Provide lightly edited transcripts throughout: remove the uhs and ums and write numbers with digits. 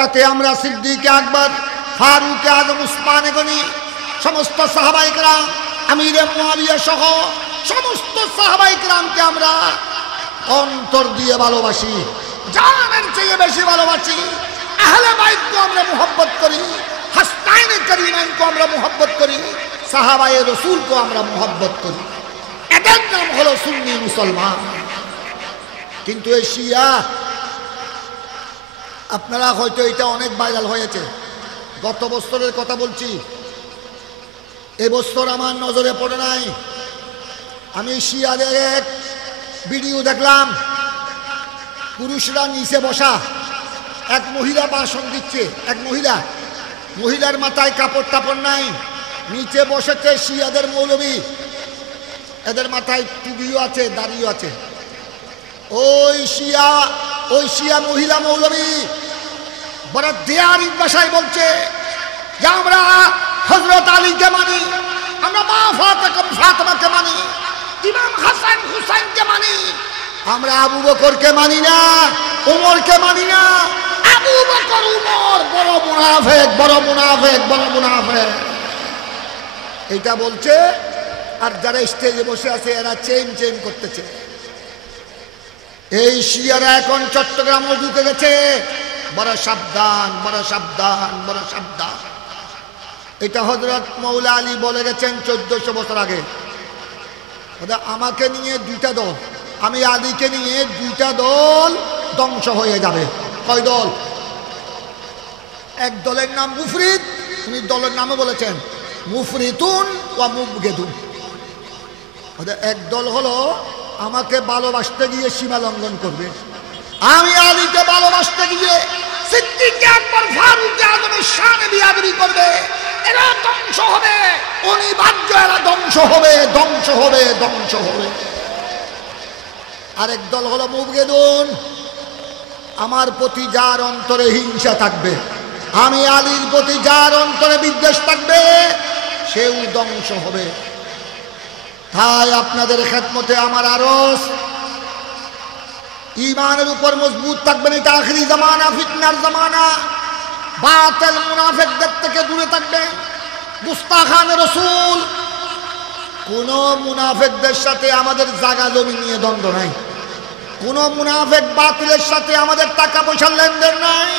তাতে আমরা সিদ্দিক আকবর, ফারুক আজম, উসমান গনি, সমস্ত সাহাবায়ে কেরাম, আমিরে মুয়াবিয়া সহ সমস্ত সাহাবায়ে কেরামকে আমরা অন্তর দিয়ে ভালোবাসি, জানের চেয়ে বেশি ভালোবাসি। আহলে বাইতকে আমরা মুহাব্বত করি, হাসনাইনে কারিমাইনকে আমরা মুহাব্বত করি, সাহাবায়ে রাসূলকে আমরা মুহাব্বত করি। এদের নাম হলো সুন্নি মুসলমান। কিন্তু এই শিয়া, আপনারা হয়তো এটা অনেক ভাইরাল হয়েছে, গত বছরের কথা বলছি, এবছর আমার নজরে পড়ে নাই। আমি শিয়াদের এক ভিডিও দেখলাম, পুরুষরা নিচে বসা, এক মহিলা ভাষণ দিচ্ছে, এক মহিলার মাথায় কাপড় টাপড় নাই, নিচে বসেছে শিয়াদের মৌলবী, এদের মাথায় টুপিও আছে, দাড়িও আছে। ওই শিয়া মহিলা মৌলবী বড় দেয়ারি ভাষায় বলছে যে আমরা হযরত আলীকে মানি, আমরা মা ফাতেমাকে মানি, ইমাম হাসান হুসাইনকে মানি, আমরা আবু বকরকে মানি না, ওমরকে মানি না। আবু বকর ওমর বড় মুনাফিক, বড় মুনাফিক, বড় মুনাফিক, এটা বলছে। আর যারা স্টেজে বসে আছে এরা চেম করতেছে। এই শিয়ারা এখন চট্টগ্রামে ঢুকে গেছে। বড় সাবধান, বড় সাবধান, বড় সাবধান। এটা হযরত মৌলা আলী বলে গেছেন 1400 বছর আগে। আমাকে নিয়ে দুইটা দল, আমি আলীকে নিয়ে দুইটা দল ধ্বংস হয়ে যাবে। কয় দল? এক দলের নাম মুফরিদ, উনি দলের নামে বলেছেন মুফরিতুন ওয়া মুবগিদুন। এক দল হলো আমাকে ভালোবাসতে গিয়ে সীমা লঙ্ঘন করবে, আমি আলীকে ভালোবাসতে গিয়ে সিদ্দিক আকবর, ফারুক আজমের শানে বিয়াদবি করবে, এরা ধ্বংস হবে, অনিবার্য এরা ধ্বংস হবে, ধ্বংস হবে, ধ্বংস হবে। আরেক দল হলো মুবগিদুন, আমার প্রতি যার অন্তরে হিংসা থাকবে, আমি আলীর প্রতি যার অন্তরে বিদ্বেষ থাকবে, সেও ধ্বংস হবে। তাই আপনাদের খেদমতে আমার আরজ, ঈমানের উপর মজবুত থাকবেন। এটা আখিরি জামানা, ফিতনার জামানা, বাতিল মুনাফিকদের থেকে দূরে থাকবেন। মুস্তাখান রাসূল, কোন মুনাফিকদের সাথে আমাদের জায়গা জমি নিয়ে দ্বন্দ্ব নাই, কোন মুনাফিক বাতিলের সাথে আমাদের টাকা পয়সার লেনদেন নাই।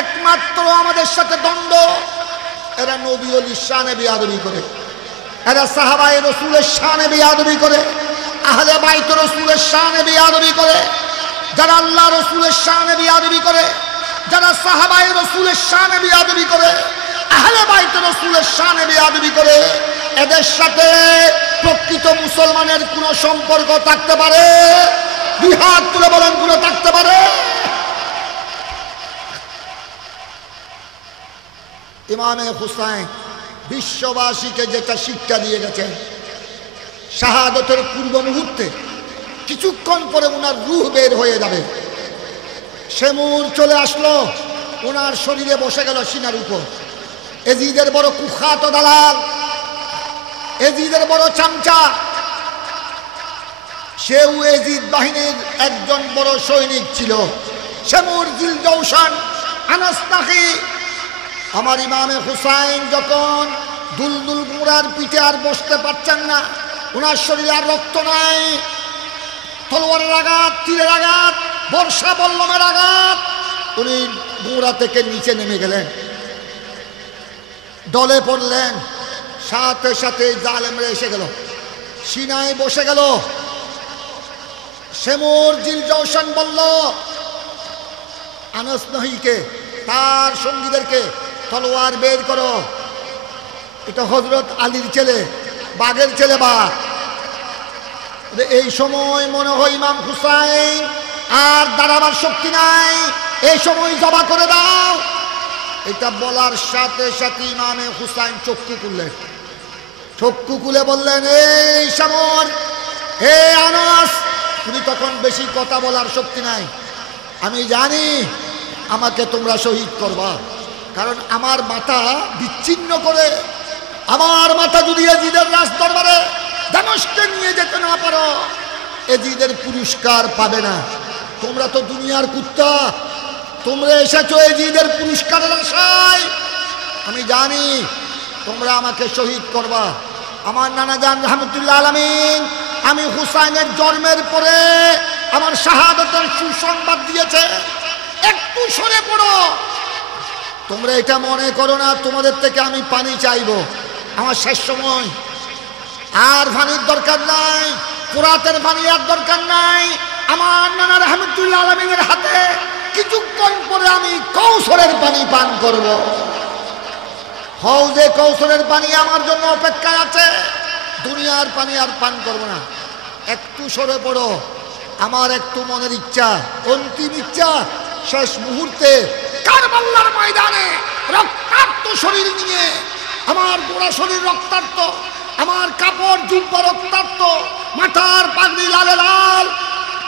একমাত্র আমাদের সাথে দ্বন্দ্ব এরা নবী ওলির শানে বেয়াদবি করে, এরা সাহাবায়ে রাসূলের শানে বেয়াদবি করে, আহলে বাইত রাসূলের শানে বেয়াদবি করে। যারা আল্লাহ রাসূলের শানে বেয়াদবি করে, যারা সাহাবায়ে রাসূলের শানে বেয়াদবি করে, আহলে বাইত রাসূলের শানে বেয়াদবি করে, এদের সাথে প্রকৃত মুসলমানের কোনো সম্পর্ক থাকতে পারে? দুই হাত তুলে বলেন, কোনো থাকতে পারে? ইমামে হুসাইন বিশ্ববাসীকে যেটা শিক্ষা দিয়ে গেছেন, শাহাদতের পূর্ব মুহূর্তে কিছুক্ষণ পরে ওনার রূহ বের হয়ে যাবে। শেমুর চলে আসলো, ওনার শরীরে বসে গেল সিনার উপর। এজিদের বড় কুখ্যাত দালাল, এজিদের বড় চামচা, সেও এজিদ বাহিনীর একজন বড় সৈনিক ছিল। শেমুর জিল জৌশান আনাস্তাহি। আমার ইমামে হুসাইন যখন দুলদুল ঘোড়ার পিঠে আর বসতে পারছেন না, ওনার শরীরে আর রক্ত নাই, তলোয়ারের আঘাত, তীরের আঘাত, বর্ষা বল্লমের আঘাত, উনি ঘোড়া থেকে নিচে নেমে গেলেন, দলে পড়লেন। সাথে সাথে জালেমরা এসে গেল, সিনায় বসে গেল। শেমুর জিল জৌশান বলল আনাস নহিকে, তার সঙ্গীদেরকে, তলোয়ার বের করো, এটা হযরত আলীর ছেলে, বাঘের ছেলে বাঘ। এই সময় মনে হয় ইমাম হুসাইন আর দাঁড়াবার শক্তি নাই, এই সময় জবা করে দাও। এটা বলার সাথে সাথে ইমামে হুসাইন চক্ষু খুললেন, চক্ষু খুলে বললেন, এই শামর, হে আনাস, তুমি তখন বেশি কথা বলার শক্তি নাই, আমি জানি আমাকে তোমরা শহীদ করবা, কারণ আমার মাথা বিচ্ছিন্ন করে, আমার মাথা যদি এজিদের রাজ দরবারে দামেস্কে নিয়ে যেতে না পারো, এজিদের পুরস্কার পাবে না। তোমরা তো দুনিয়ার কুত্তা, তোমরা এসেছো এজিদের পুরস্কারের আশায়। আমি জানি তোমরা আমাকে শহীদ করবা। আমার নানা জান রহমতুল্লাহ আলামিন আমি হুসাইনের জন্মের পরে আমার শাহাদাতের সুসংবাদ দিয়েছে। একটু সরে পড়ো। তোমরা এটা মনে করো না তোমাদের থেকে আমি পানি চাইবো। আমার শেষ সময়, আর পানির দরকার নাই, ফুরাতের পানি আর দরকার নাই। আমার নানা রহমতুল্লাহ আলামিনের হাতে কিছুক্ষণ পরে আমি কৌশলের পানি পান করব। হৌজে কৌশলের পানি আমার জন্য অপেক্ষায় আছে। দুনিয়ার পানি আর পান করব না। একটু সরে পড়ো। আমার একটু মনের ইচ্ছা, অন্তিম ইচ্ছা, শেষ মুহূর্তে কারবালার ময়দানে রক্তাক্ত শরীর নিয়ে, আমার গোড়া শরীর রক্তাক্ত, আমার কাপড় জুব্বা রক্তাক্ত, মাথার পাগড়ি লালে লাল।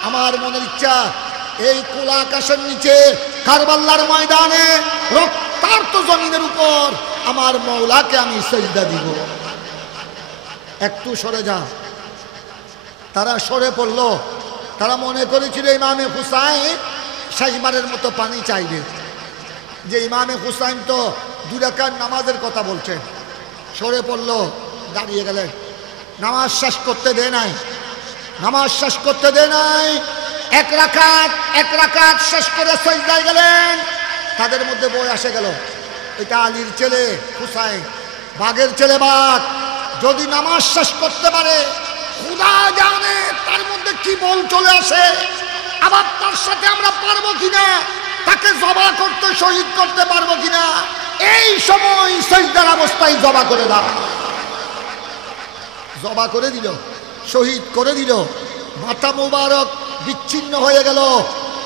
আমার মনের ইচ্ছা এই খোলা আকাশের নিচে কারবালার ময়দানে রক্তাক্ত জমিনের উপর আমার মওলাকে আমি সিজদা দিব। একটু সরে যা। তারা সরে পড়ল। তারা মনে করেছিল ইমামে হুসাইন শেষবারের মতো পানি চাইবে। যে ইমামে হুসাইন তো 2 রাকাত নামাজের কথা বলছেন। সরে পড়ল, দাঁড়িয়ে গেলেন। নামাজ শেষ করতে দেয় নাই, নামাজ শেষ করতে দেয় নাই। এক রাকাত শেষ করে সিজদায় গেলেন। তাদের মধ্যে বই আসে গেল, এটা আলীর ছেলে হুসাইন, বাঘের ছেলে বাঘ। যদি নামাজ শেষ করতে পারে খোদা জানে তার মধ্যে কি বল চলে আসে। আবার তার সাথে আমরা পারবো কিনা, তাকে জবা করতে, শহীদ করতে পারবো কিনা। এই সময় সিজদার অবস্থায় জবা করে দাও। জবা করে দিল, শহীদ করে দিল। মাথা মুবারক বিচ্ছিন্ন হয়ে গেল।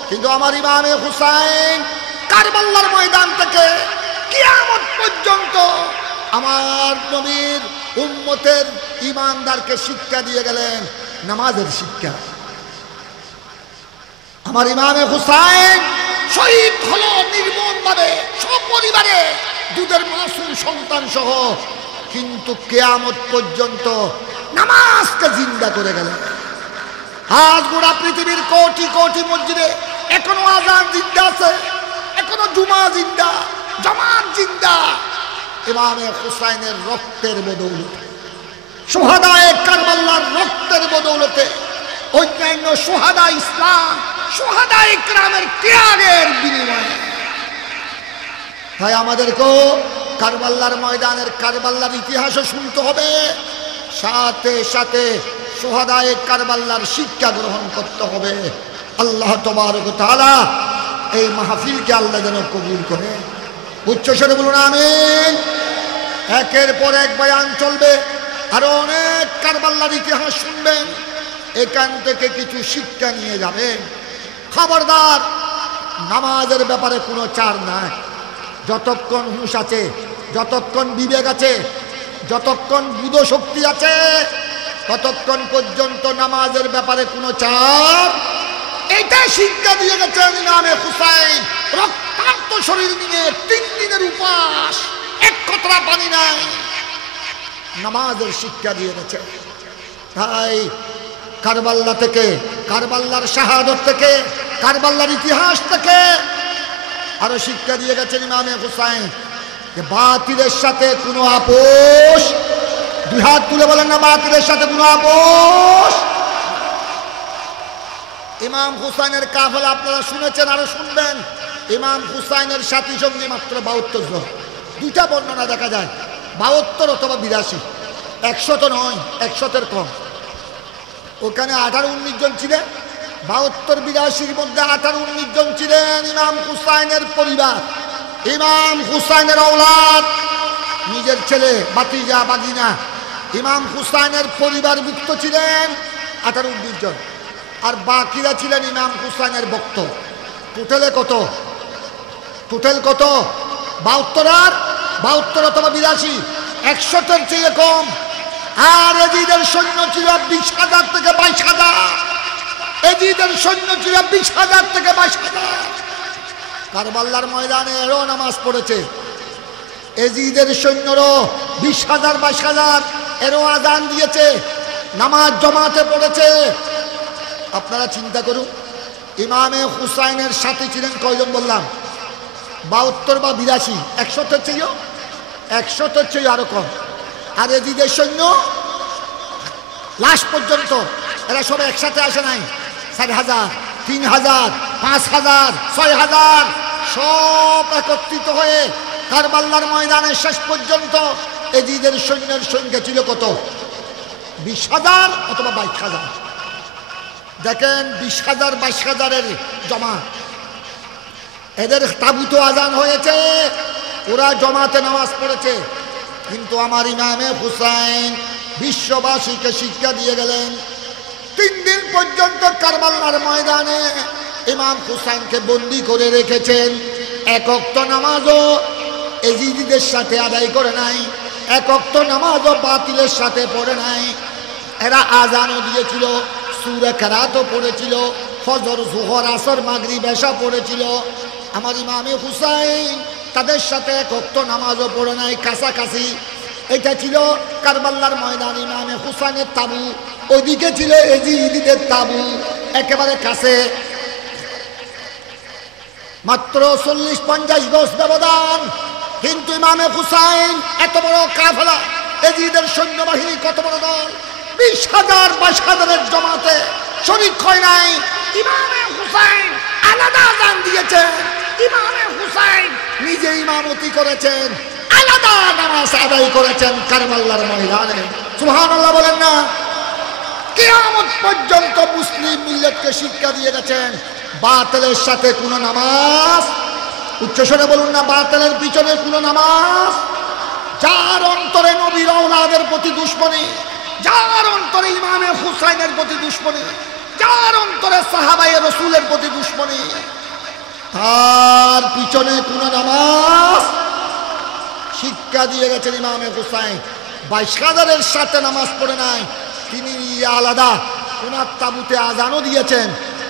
কিন্তু আমার ইমামে হুসাইন কারবালার ময়দান থেকে কিয়ামত পর্যন্ত আমার নবীর উম্মতের ইমানদারকে শিক্ষা দিয়ে গেলেন, নামাজের শিক্ষা। আমার ইমামে হুসাইন শহীদ হলো নির্মমভাবে, সপরিবারে, দুধের মাসুম সন্তান সহ। কিন্তু কিয়ামত পর্যন্ত নামাজকে জিন্দা করে গেলেন। আজ গোটা পৃথিবীর কোটি কোটি মসজিদে এখনো আজান জিন্দা আছে, এখনো জুমা জিন্দা, জামাত জিন্দা। ইমামে হুসাইনের রক্তের বদৌলতে, শুহাদায়ে কারবালার রক্তের বদৌলতে, অন্যান্য শুহাদা ইসলাম, শুহাদায়ে ইকরামের ত্যাগের বিনিময়ে। তাই আমাদেরকেও কারবালার ময়দানের কারবালার ইতিহাসও শুনতে হবে, সাথে সাথে শুহাদায়ে কারবালার শিক্ষা গ্রহণ করতে হবে। আল্লাহ তাবারক ওয়া তাআলা এই মাহফিলকে আল্লাহ যেন কবুল করে। উচ্চস্বরে বলুন আমিন। একের পর এক বয়ান চলবে, আরো অনেক কারবালার ইতিহাস শুনবেন। এখান থেকে কিছু শিক্ষা নিয়ে যাবেন। খবরদার, নামাজের ব্যাপারে কোনো ছাড় নাই। যতক্ষণ হুঁশ আছে, যতক্ষণ বিবেক আছে, যতক্ষণ বুধ শক্তি আছে, ততক্ষণ পর্যন্ত নামাজের ব্যাপারে কোনো ছাড়। এটা শিক্ষা দিয়ে গেছেন ইমামে হুসাইন। রক্তাক্ত শরীর নিয়ে 3 দিনের উপাস, এক কতরা পানি নাই, নামাজের শিক্ষা দিয়ে গেছে। তাই কারবালা থেকে, কারবালার শাহাদত থেকে, কারবালার ইতিহাস থেকে আরো শিক্ষা দিয়ে গেছেন ইমামে হুসাইন যে বাতিলের সাথে কোনো আপোষ। 2 হাত তুলে বলেন না, বাতিলের সাথে কোনো আপোষ। ইমাম হুসাইনের কাফেলা আপনারা শুনেছেন, আরো শুনবেন। ইমাম হুসাইনের সাথী সঙ্গী মাত্র 72 জন। 2টা বর্ণনা দেখা যায়, 72 অথবা 82। 100 তো নয়, 100-এর কম। ওখানে 18-19 জন ছিলেন। 72-82-র মধ্যে 18-19 জন ছিলেন ইমাম হুসাইনের পরিবার, ইমাম হুসাইনের ঔলাদ, নিজের ছেলে, ভাতিজা, বাগিনা। ইমাম হুসাইনের পরিবারভুক্ত ছিলেন 18-19 জন। আর বাকিরা ছিলেন ইমাম হুসাইনের ভক্ত। টোটালে কত? টোটাল কত? 72 আর 72 অথবা 82, 100-এর চেয়ে কম। আর এজিদের সৈন্য ছিল 20,000 থেকে 22,000। এজিদের সৈন্য ছিল 20,000 থেকে 22,000। কারবালার ময়দানে এরও নামাজ পড়েছে। এজিদের সৈন্যরও 20,000 22,000 এরও আজান দিয়েছে, নামাজ জমাতে পড়েছে। আপনারা চিন্তা করুন, ইমামে হুসাইনের সাথে ছিলেন কয়জন বললাম? 72 বা 82, 100 চেয়েও 100 চেয়ে আরো কম। আর এজিদের সৈন্য লাস্ট পর্যন্ত এরা সব একসাথে আসে নাই, 4000, 3000, 5000, 6000 সব একত্রিত হয়ে কারবালার ময়দানে শেষ পর্যন্ত এজিদের সৈন্যের সংখ্যা ছিল কত? 20,000 অথবা 22,000। দেখেন 20,000 22,000-এর জমা। এদের তাবুত আজান হয়েছে, ওরা জমাতে নামাজ পড়েছে, কিন্তু আমার ইমামে হুসাইন বিশ্ববাসীকে শিক্ষা দিয়ে গেলেন। 3 দিন পর্যন্ত কারবালার ময়দানে ইমাম হুসাইনকে বন্দী করে রেখেছেন। এক ওয়াক্ত নামাজও এজিদিদের সাথে আদায় করে নাই, এক ওয়াক্ত নামাজও বাতিলের সাথে পড়ে নাই। এরা আজানও দিয়েছিল, সূরা কেরাতও পড়েছিল, ফজর জোহর আসর মাগরিব এশা পড়েছিল। আমার ইমামে হুসাইন তাদের সাথে এক ওয়াক্ত নামাজও পড়ে নাই, কাছাকাছি। এটা ছিল কারবালার ময়দান ইমামে হুসাইনের তাবু, ওইদিকে ছিল এজিদিদের তাবু, একেবারে কাছে, মাত্র 40-50 গজ ব্যবধান। কিন্তু ইমামে হুসাইন এত বড় কাফেলা, এজিদের সৈন্যবাহিনী কত বড় দল, 20,000 22,000-এর জমাতে শরীক হয় নাই। ইমামে হুসাইন আলাদা আজান দিয়েছেন, ইমামে হুসাইন নিজে ইমামতি করেছেন, আলাদা নামাজ আদায় করেছেন কারবালার ময়দানে। সুবহানাল্লাহ বলেন না? কিয়ামত পর্যন্ত মুসলিম মিল্লাতকে শিক্ষা দিয়ে গেছেন, বাতিলের সাথে কোনো নামাজ, উচ্চস্বরে বলুন না, বাতিলের পিছনে কোনো নামাজ। যার অন্তরে নবীর আওলাদের প্রতি দুশমনী, যার অন্তরে ইমামে হুসাইনের প্রতি দুশমনী, যার অন্তরে সাহাবায়ে রাসূলের প্রতি দুশমনী, তার পিছনে কোনো নামাজ শিক্ষা দিয়ে গেছেন ইমামে হুসাইন। 22,000-এর সাথে নামাজ পড়ে নাই, তিনি আলাদা ওনার তাবুতে আজানও দিয়েছেন।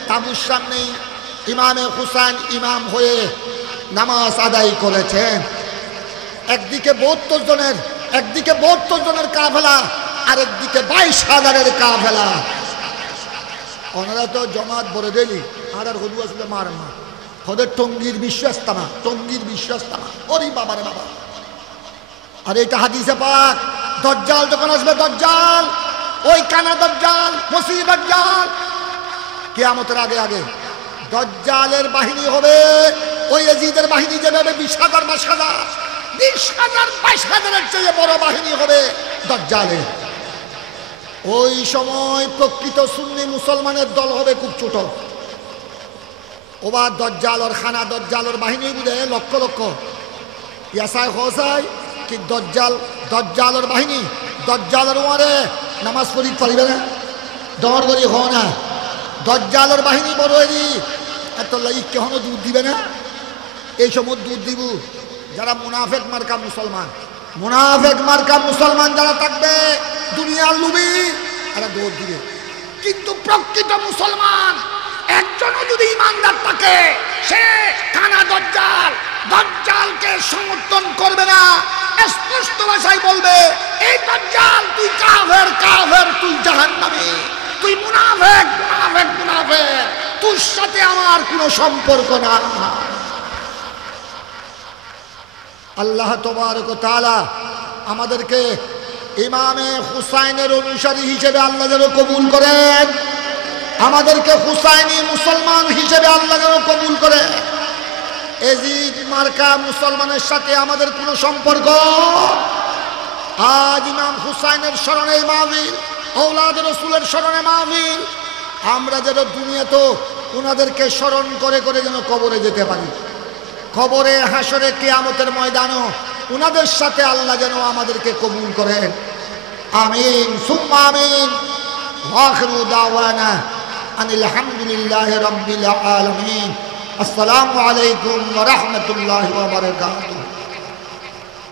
তাবুর সামনেই ইমামে হুসাইন ইমাম হয়ে নামাজ আদায় করেছেন। একদিকে 72 জনের কাফেলা, আরেকদিকে 22,000-এর কাফেলা। ওনারা তো জমাত বলে দিলি আর হলু আসলে মার মা ওদের টঙ্গির বিশ্বাস্তামা, টঙ্গির বিশ্বাস্তামা, ওরে বাবার বাবা। আর এটা হাদিসে পাক, দজ্জাল যখন আসবে, দজ্জাল ওই কানা দজ্জাল, মসিহ দজ্জাল, কিয়ামতের আগে আগে দজ্জালের বাহিনী হবে ওই এজিদের বাহিনী যেভাবে 20,000 22,000, 20,000 22,000-এর চেয়ে বড় বাহিনী হবে দজ্জালের। ওই সময় প্রকৃত সুন্নি মুসলমানের দল হবে খুব ছোট। ওবার দজ্জালর খানা, দজ্জালর বাহিনী বুঝে লক্ষ লক্ষ, ইয়াসায় হোসাই কি দজ্জালর বাহিনী, দজ্জালর ওয়ারে নামাজ পড়ি পারিবে না, ডর করি হ না। দজ্জালর বাহিনী বড় এরি এত লাইক কেহনো দুধ দিবে না। এই সময় দুধ দিব যারা মুনাফেক মার্কা মুসলমান, মুনাফেক মার্কা মুসলমান যারা থাকবে, দুনিয়ার লুবি, এরা দৌড় দিবে। কিন্তু প্রকৃত মুসলমান একজনও যদি ইমানদার থাকে, সে কানা দজ্জাল, দজ্জালকে সমর্থন করবে না। স্পষ্ট ভাষায় বলবে, এই দজ্জাল তুই কাফের, কাফের, তুই জাহান্নামী, তুই মুনাফেক, মুনাফেক, মুনাফেক, তোর সাথে আমার কোনো সম্পর্ক না। আল্লাহ তাবারক ওয়া তাআলা আমাদেরকে ইমামে হুসাইনের অনুসারী হিসেবে আল্লাহ যেন কবুল করেন, আমাদেরকে হুসাইনি মুসলমান হিসেবে আল্লাহ যেন কবুল করে। এজিদ মার্কা মুসলমানের সাথে আমাদের কোনো সম্পর্ক। আজ ইমাম হুসাইনের স্মরণে মাহফিল, আওলাদ রাসূলের স্মরণে মাহফিল। আমরা যেন দুনিয়াতে ওনাদেরকে স্মরণ করে করে যেন কবরে যেতে পারি, কবরে, হাসরে, কিয়ামতের ময়দানও ওনাদের সাথে আল্লাহ যেন আমাদেরকে কবুল করেন। আমিন সুম্মা আমিন। ওয়া আখিরু দাওয়ানা আনিল হামদুলিল্লাহি রাব্বিল আলামিন। আসসালামু আলাইকুম ওয়া রাহমাতুল্লাহি ওয়া বারাকাতুহু।